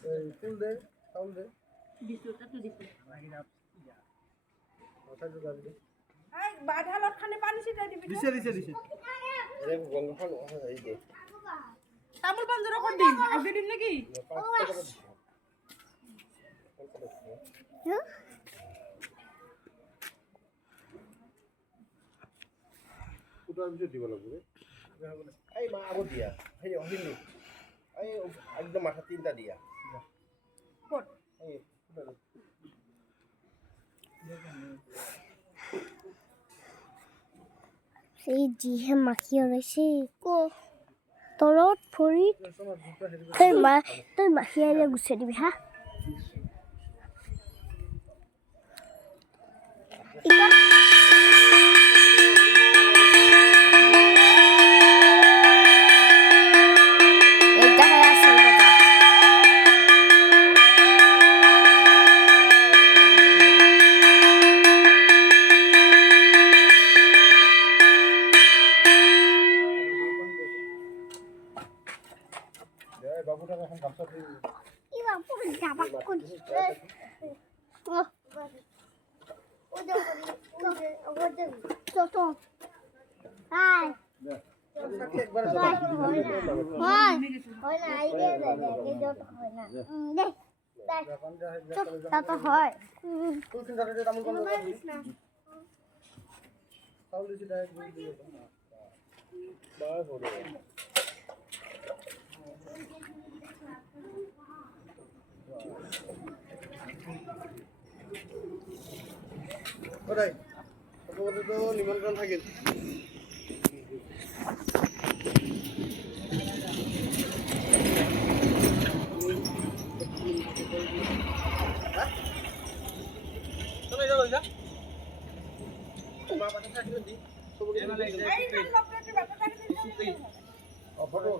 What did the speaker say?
ফুল দে চাউল দে বিস্কুটটা তো দিছে মাথা জোগাড় দে এই বাধালত খানে পানি ছিটাই দিবি দিছে আরে গঙ্গাখান এই দে তামুল পাঞ্জর করে দিন আর দিন নাকি পুটা ভিতর দিব লাগবে এই মা আগত দিয়া এই অহিলি এই একদম মাথা তিনটা দিয়া কোট এই পুটা সেই যিহে মাখি ওলাইছে তলত ভৰি তই মাখি আহিলে গুচাই দিবি হা বাবুটাকে এখন গামছা দিয়ে ই বাবু যাবা কোন হাই একবার হয় তুই চিন্তা তামুল কোন চাউল দিছি ডাইরেক্ট বল দিয়ে বাস হলো ওরাই তোমাদের তো নিমন্ত্রণ থাকে চলে যাও যা মা পাঠা থাকলে দি সবকে এই কান লোকটাকে ব্যাপারটা কি ফটো